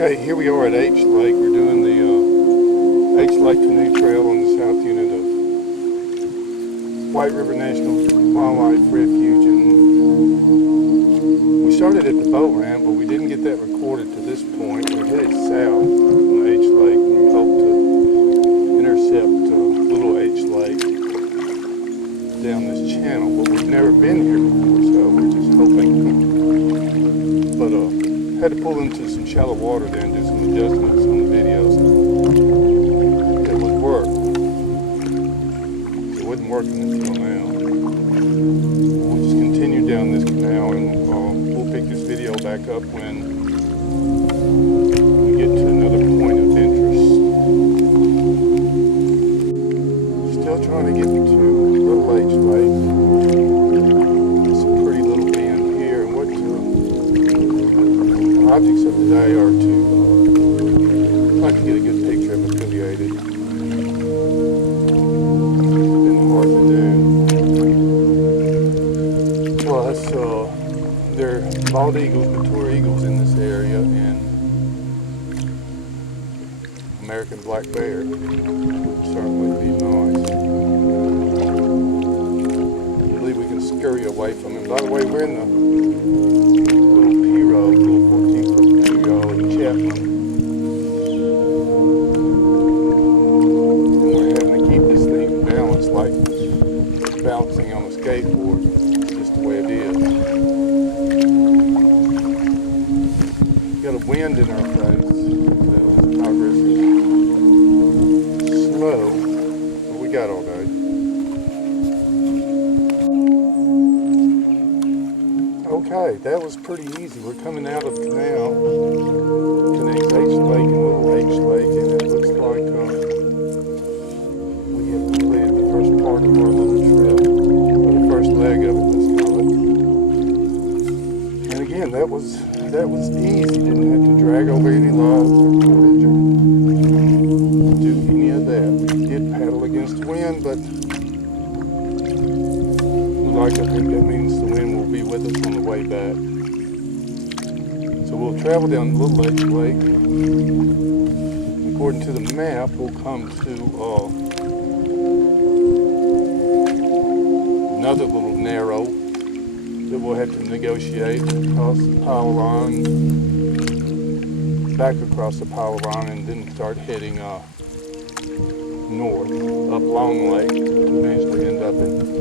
Okay, here we are at H Lake. We're doing the H Lake Canoe Trail on the south unit of White River National Wildlife Refuge. And we started at the boat ramp, but we didn't get that recorded to this point. We're headed south on H Lake, and we hope to intercept Little H Lake down this channel. But we've never been here before, so we're just hoping. But had to pull into some shallow water there and do some adjustments on the videos. It would work. It wasn't working until now. We'll just continue down this canal, and we'll pick this video back up when we get to another point of interest. Still trying to get to Little H Lake. It's a pretty little bend here, and what objects of the day are to try to get a good picture of affiliated. It's been hard to do. Plus, there are bald eagles, mature eagles in this area, and American black bear would certainly be nice. I believe we can scurry away from him. By the way, we're in the little Pirogue, little 14-foot Pirogue in Chapman. And we're having to keep this thing balanced like bouncing on a skateboard. It's just the way it is. Got a wind in our face. Progress is slow, but we got all day. Okay, that was pretty easy. We're coming out of the canal, connects H Lake and Little H Lake, and it looks like we have completed the first part of our little trip, or the first leg of it, let's call it. And again, that was easy. Didn't have to drag over any logs or cordage or do any of that. We did paddle against the wind, but I think that means the wind will be with us on the way back. So we'll travel down Little H Lake. According to the map, we'll come to another little narrow that we'll have to negotiate across the power line, back across the power line, and then start heading north up Long Lake to eventually end up in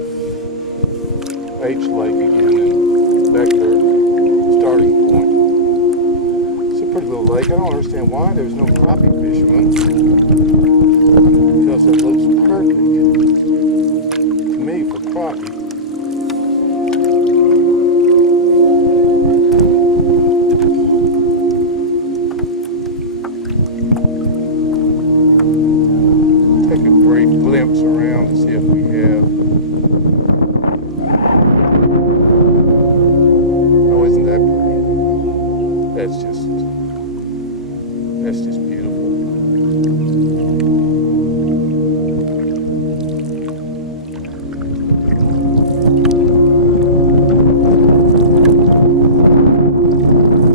H Lake again and back to their starting point. It's a pretty little lake. I don't understand why there's no crappie fishermen, because it looks perfect to me for crappie. Take a brief glimpse around to see if we have. That's just beautiful.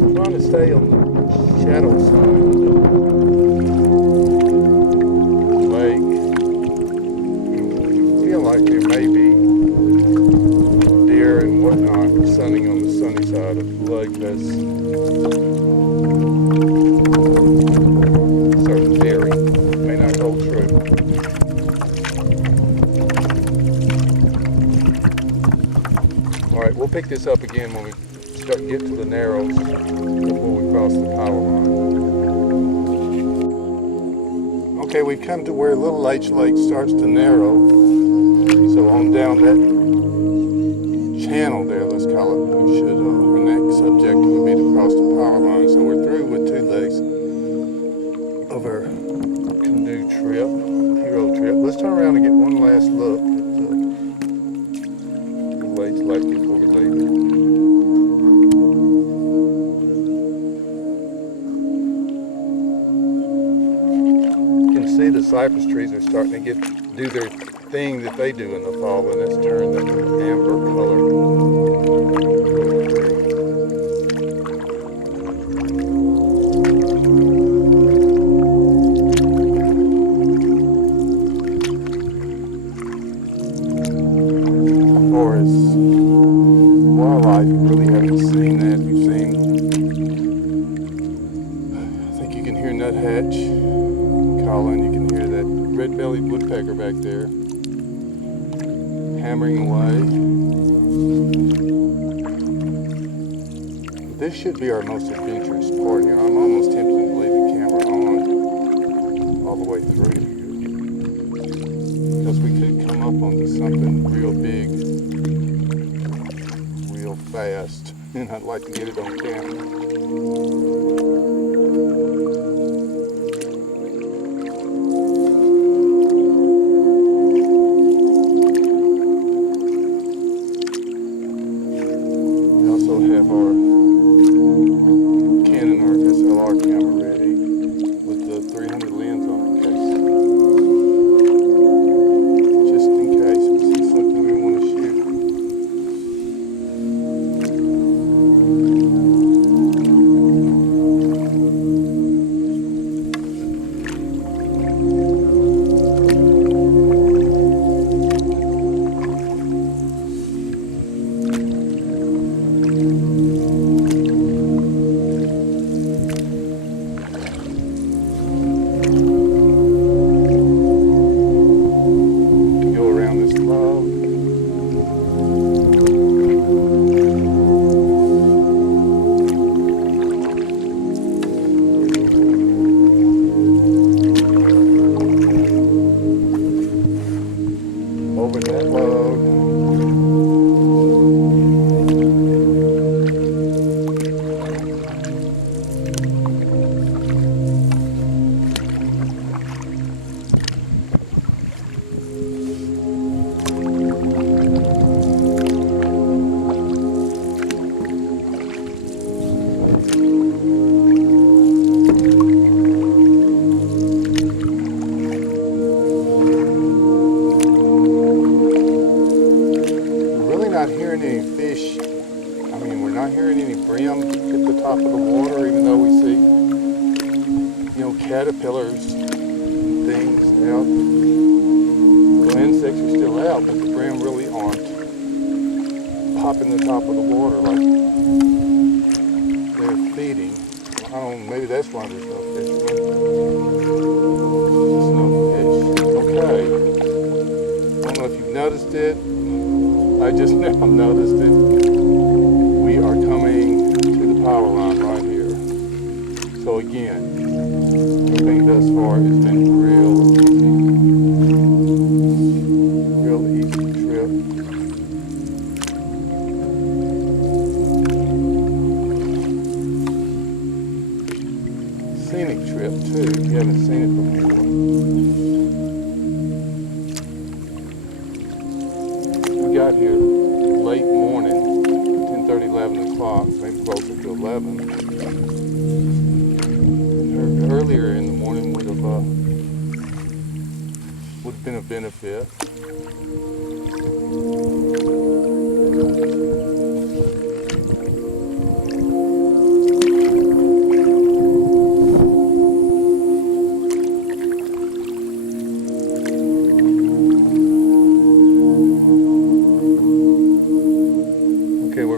I'm trying to stay on the shadow side of the lake. I feel like there may be deer and whatnot sunning on the sunny side of the lake. That's certain theory may not hold true. Alright, we'll pick this up again when we get to the narrows before we cross the power line. Okay, we've come to where Little H Lake starts to narrow. So on down that channel there, let's call it, we should, our next objective would be to cross the power line. So we're through with 2 legs of our canoe trip, Pirogue trip. Let's turn around and get one last look at Little H Lake before we leave it. You can see the cypress trees are starting to do their thing that they do in the fall, and it's turned into an amber color. as wildlife, you really haven't seen that. You've seen, I think you can hear nuthatch calling. You can hear that red-bellied woodpecker back there hammering away. This should be our most adventurous part here. I'm almost tempted to leave the camera on all the way through here, because we could come up onto something real big, real fast, and I'd like to get it on camera. We also have our Canoe SLR camera ready with the 300 lens on it, just in case we see something we want to shoot. Over that load. Not hearing any fish. I mean, we're not hearing any brim hit the top of the water, even though we see, caterpillars and things out. The insects are still out, but the brim really aren't popping the top of the water like they're feeding. I don't know, maybe that's why there's no fish. Just no fish. Okay. I don't know if you've noticed it. I just now noticed it. We are coming to the power line right here. So again, everything thus far has been real easy trip. Scenic trip too, if you haven't seen it before. Got here late morning, 10:30, 11 o'clock, maybe closer to 11. And earlier in the morning would have been a benefit.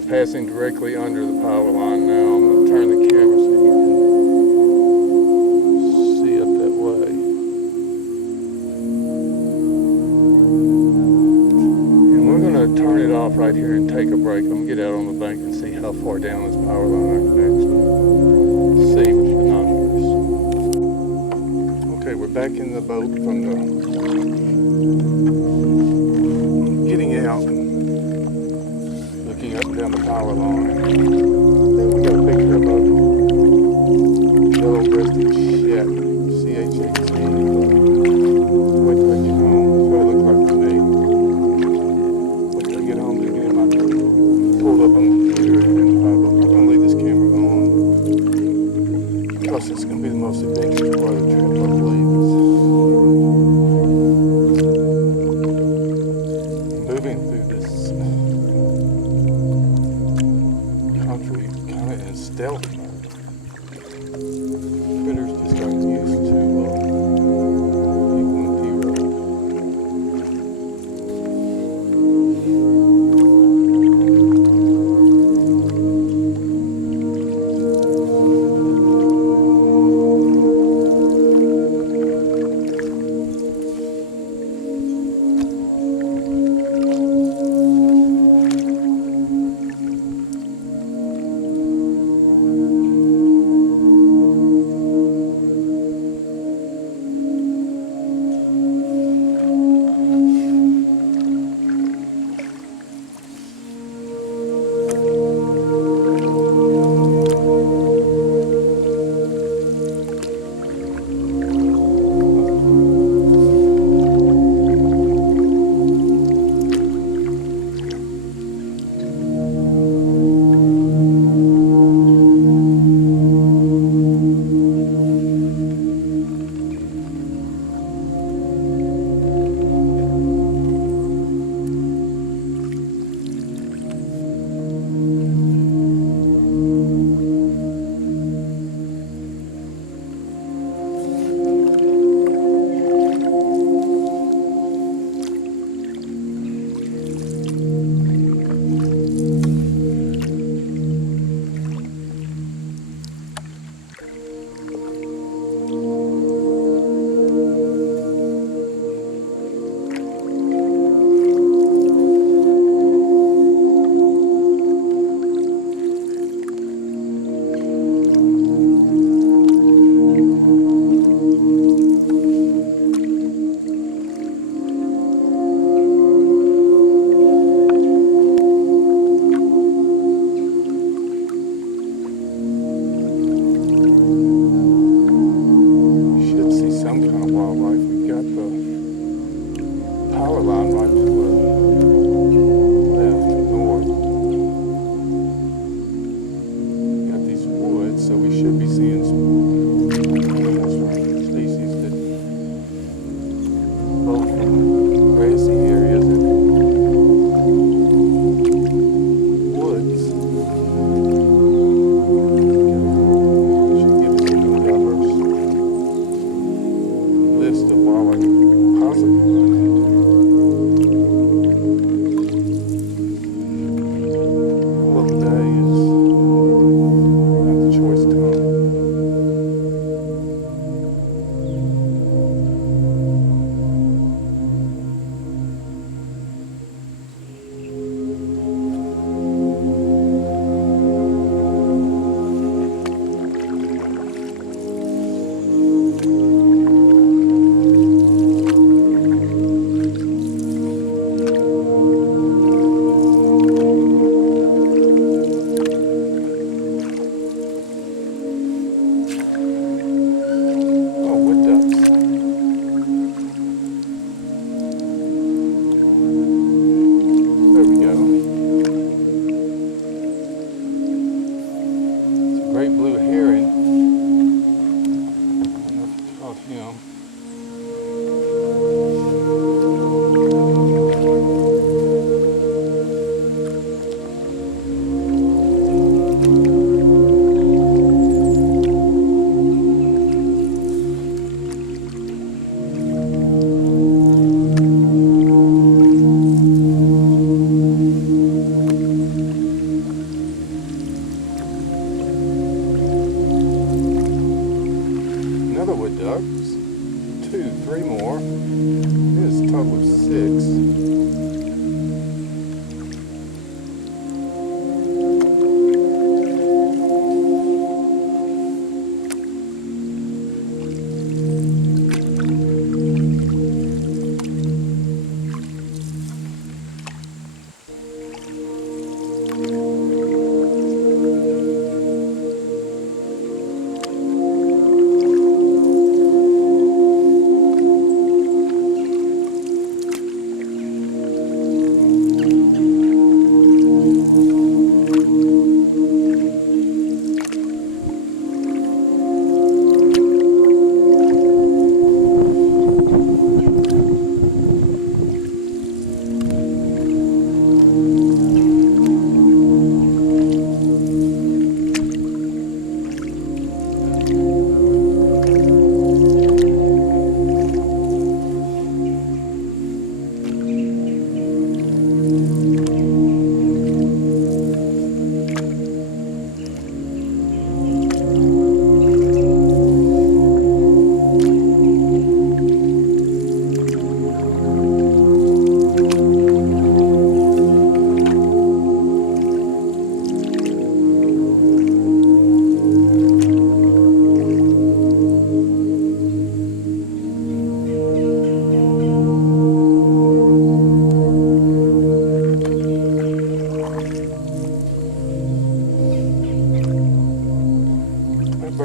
Passing directly under the power line now. I'm going to turn the camera so you can see up that way. And we're going to turn it off right here and take a break. I'm going to get out on the bank and see how far down this power line I can actually see with binoculars. Okay, we're back in the boat from the getting out. Looking up and down the power line. I think we got a picture of a yellow-breasted chat, C-H-A-T. Wait till I get home. That's what it looks like to me. Wait till I get home to get in my pulled up on the computer and identify. But I'm going to leave this camera on because it's going to be the most adventurous part of the trip, I believe. Moving through this country kind of in stealth mode. Critters just got used to people in Pirogue.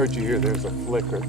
heard you hear there's a flicker.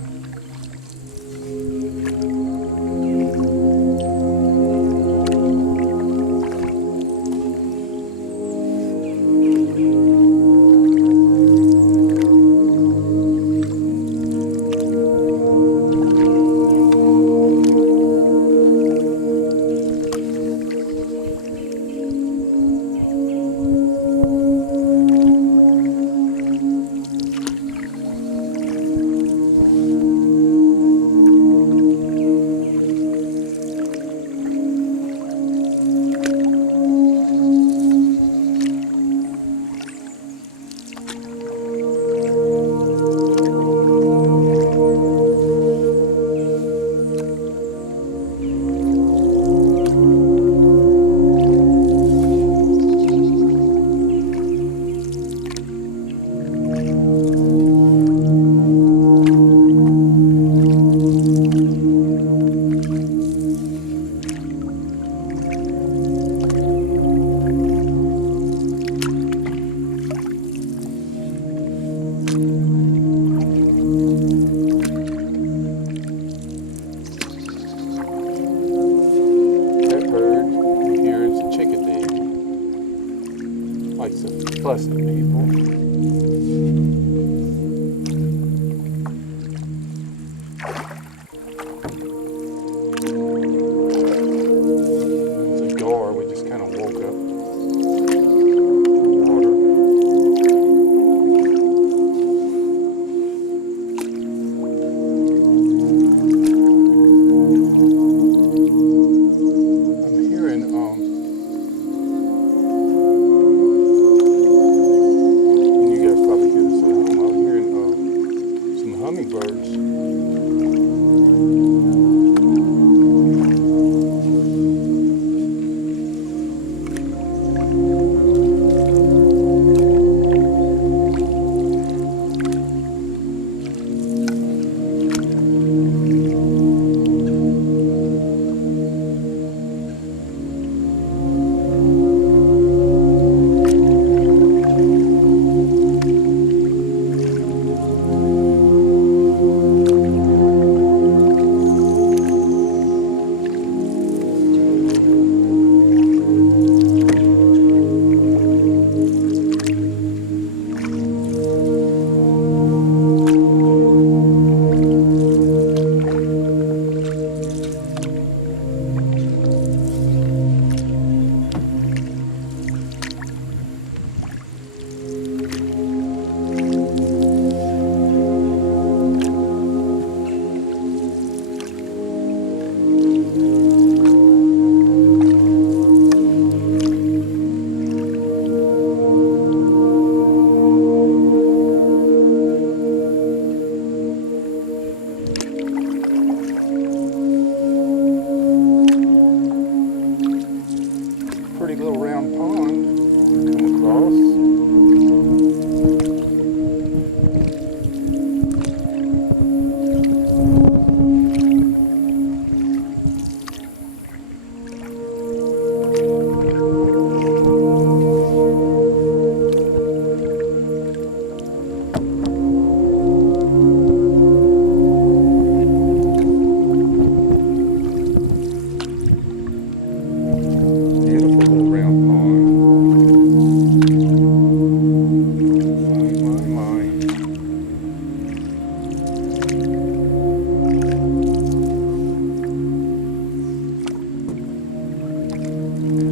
Likes to fuss at people. It's a gar. We just kind of woke up in the water. I'm hearing hummingbirds. Pretty little round pond come across.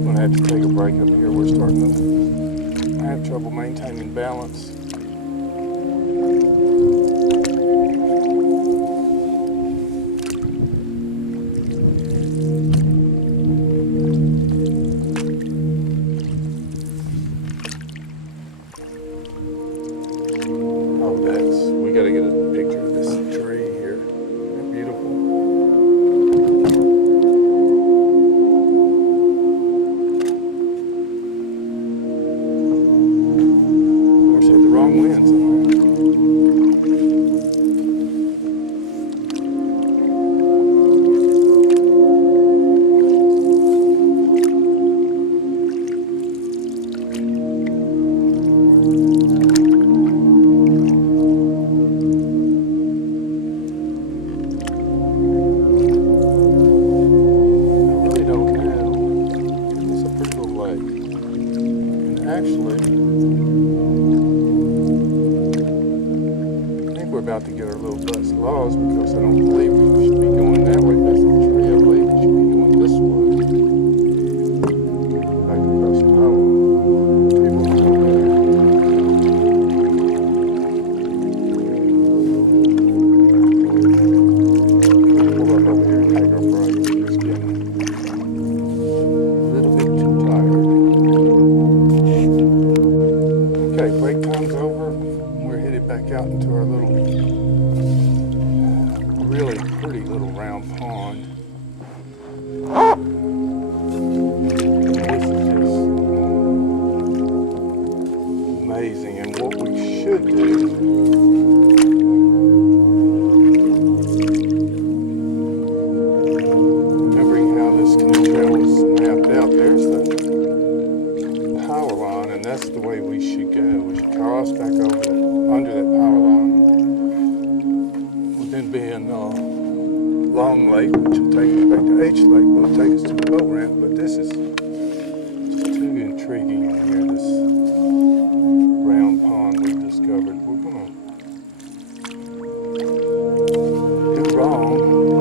I have to take a break up here. We're starting to have trouble maintaining balance. Oh, we got to get a picture of this tree here. Isn't it beautiful? Winds on there. I think we're about to get our little bus lost because I don't believe we should be going that way. That's the tree. I believe we should be going this way. Back across the highway. People can go there. We'll pull up over here and take our break. We're just getting a little bit too tired. Okay, break time's over. We're headed back out into our little, really pretty little round pond. This is just amazing. And what we should do, remembering how this canoe trail is mapped out, there's the power line, and that's the way we should go. We should cross back over that, under that power line. We've been being Long Lake, which will take us back to H Lake, will take us to the boat ramp, but this is too intriguing in here, this round pond we've discovered. We're gonna do wrong,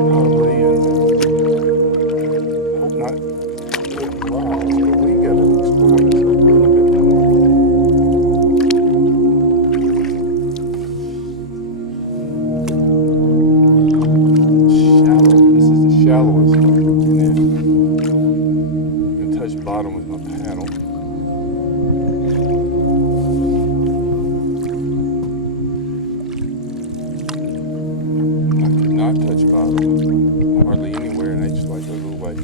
probably, and hope not get lost, but we gotta explore this a little bit more. Shallow. This is the shallowest I've been in. I'm gonna touch bottom with my paddle. I could not touch bottom hardly anywhere in H Lake or Little Lake.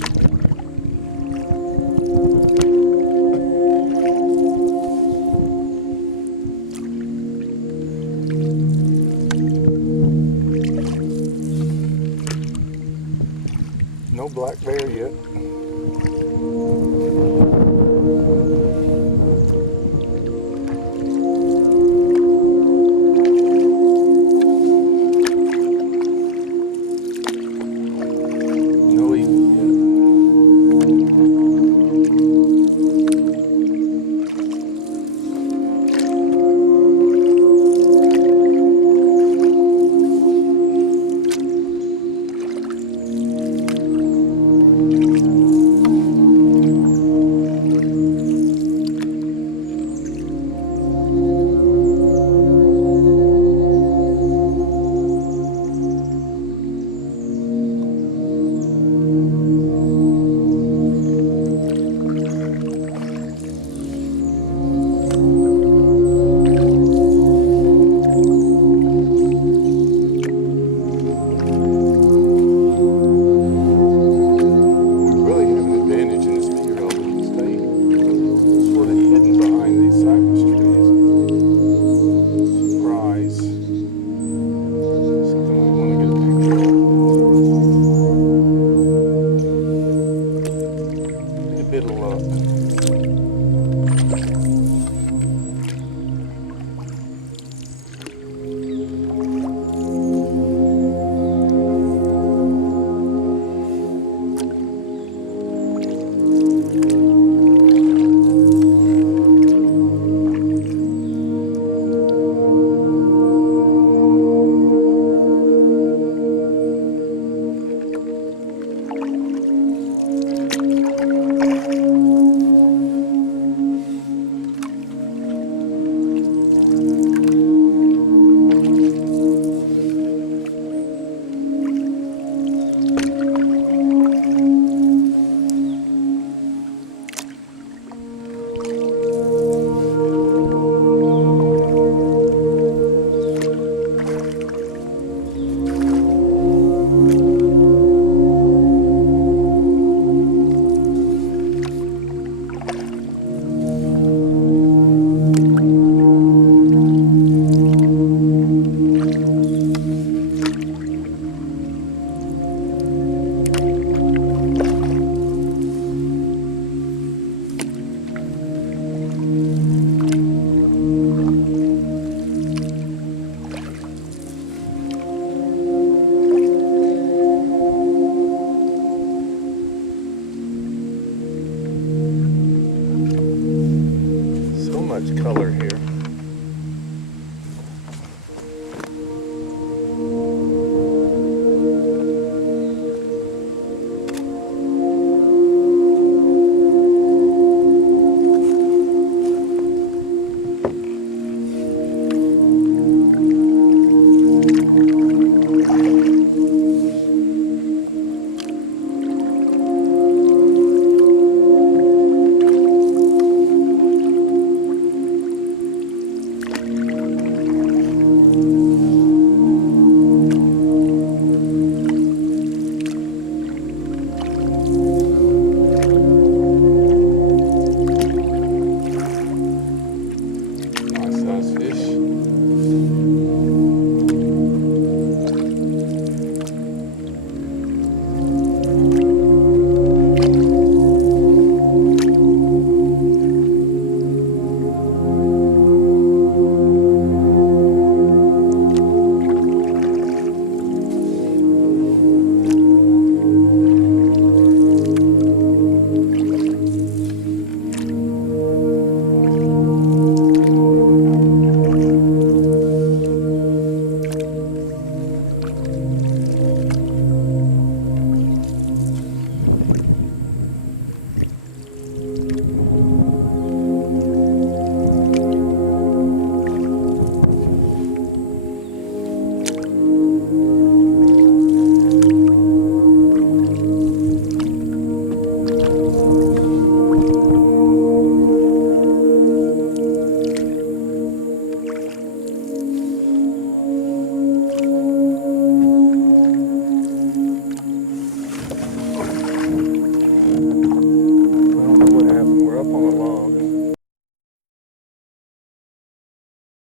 No black bear yet. No eagle yet. here.